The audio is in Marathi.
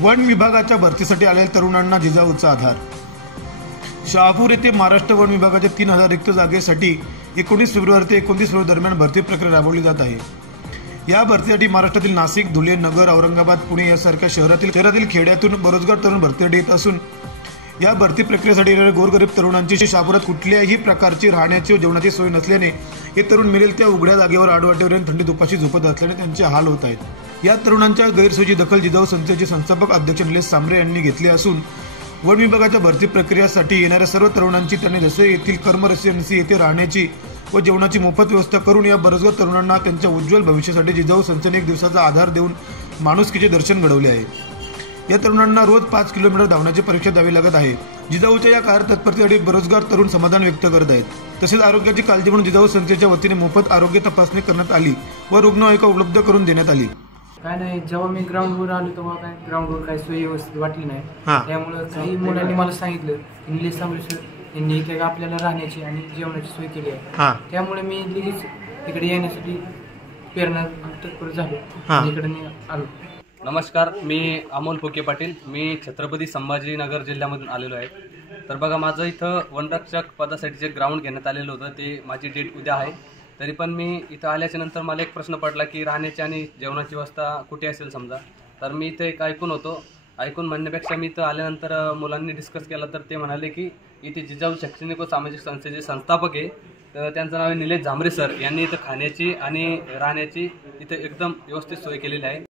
वन विभागाच्या भरतीसाठी आलेल्या तरुणांना जिजाऊचा आधार। शहापूर येथे महाराष्ट्र वन विभागाच्या 3000 रिक्त जागेसाठी 19 फेब्रुवारी ते 29 फेब्रुवारी दरम्यान भरती प्रक्रिया राबवली जात आहे। या भरतीसाठी महाराष्ट्रातील नाशिक, धुळे, नगर, औरंगाबाद, पुणे यासारख्या शहरातील खेड्यातून बेरोजगार तरुण भरतीसाठी येत असून या भरती प्रक्रियेसाठी येणाऱ्या गोरगरीब तरुणांची शहापुरात कुठल्याही प्रकारची राहण्याची व जेवणाची सोय नसल्याने हे तरुण मिळेल त्या उघड्या जागेवर आडवाटेवर थंडीत उपाशी झोपत असल्याने त्यांचे हाल होत आहेत। या तरुणांच्या गैरसोयीची दखल जिजाऊ संस्थेचे संस्थापक अध्यक्ष निलेश सांबरे यांनी घेतली असून वन विभागाच्या भरती प्रक्रियेसाठी येणाऱ्या सर्व तरुणांची त्यांनी जसे येथील कर्म रेसिडेन्सी येथे राहण्याची व जेवणाची मोफत व्यवस्था करून या बेरोजगार तरुणांना त्यांच्या उज्ज्वल भविष्यासाठी जिजाऊ संस्थेने एक दिवसाचा आधार देऊन माणुसकीचे दर्शन घडवले आहे। या तरुणांना रोज 5 किलोमीटर धावण्याची परीक्षा द्यावी लागत आहे। जिजाऊच्या या कार्यतत्परतेसाठी बेरोजगार तरुण समाधान व्यक्त करत आहेत। तसेच आरोग्याची काळजी म्हणून जिजाऊ संस्थेच्या वतीने मोफत आरोग्य तपासणी करण्यात आली व रुग्णवाहिका उपलब्ध करून देण्यात आली। काय नाही, जेव्हा मी ग्राउंडवर आलो तेव्हा काय ग्राउंडवर काही सोयी व्यवस्थित वाटली नाही। त्यामुळे काही मुलांनी मला सांगितलं की निलेश सांबरे सर यांनी इथे आपल्याला राहण्याची आणि जेवणाची सोय केली आहे। त्यामुळे मी लगेच इकडे येण्यासाठी प्रेरणा तत्पर झालो, इकडे आलो। नमस्कार, मी अमोल पोके पाटील, मी छत्रपती संभाजीनगर जिल्ह्यामधून आलेलो आहे। तर बघा, माझं इथं वनरक्षक पदासाठी जे ग्राउंड घेण्यात आलेलं होतं ते माझी डेट उद्या आहे। तरी पण मी इथं आल्याच्या नंतर मला एक प्रश्न पडला की राहण्याची आणि जेवणाची व्यवस्था कुठे असेल समजा। तर मी इथे एक ऐकून म्हणण्यापेक्षा मी इथं आल्यानंतर मुलांनी डिस्कस केला तर ते म्हणाले की इथे जिजाऊ शैक्षणिक व सामाजिक संस्थेचे संस्थापक आहे, तर त्यांचं नाव आहे निलेश सांबरे सर यांनी इथं खाण्याची आणि राहण्याची इथं एकदम व्यवस्थित सोय केलेली आहे।